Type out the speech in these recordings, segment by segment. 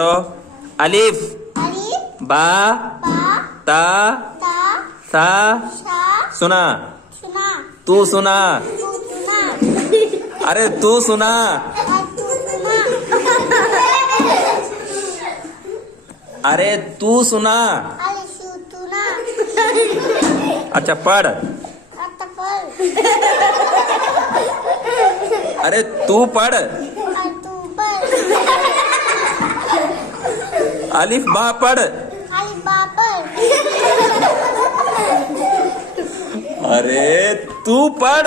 पढ़ो। अलिफ अलिफ बा बा ता ता सा शा सुना। सुना तू सुना। तू सुना अरे तू सुना। तू सुना अरे तू सुना। अरे शू सुना अच्छा पढ़। आता पर अरे तू पढ़। तू पर अलिफ बा पढ़। अली बापर अरे तू पढ़।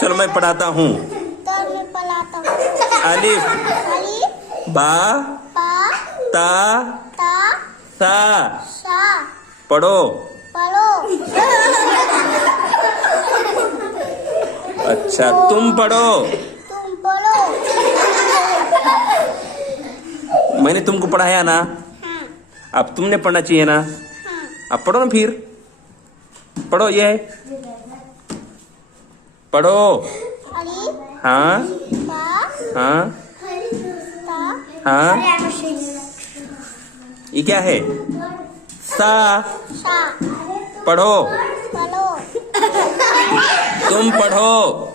चलो मैं पढ़ाता हूँ। तर में पलाता हूँ। अलिफ अलिफ बा बा ता ता सा शा पढ़ो। पढ़ो अच्छा तुम पढ़ो। तुम पढ़ो मैंने तुमको पढ़ाया ना, हाँ अब तुमने पढ़ना चाहिए ना। हाँ अब पढ़ो ना, फिर पढ़ो ये पढ़ो। अलिफ हाँ बा हाँ ता हाँ। ये क्या है? सा शा पढ़ो। पढ़ो तुम पढ़ो।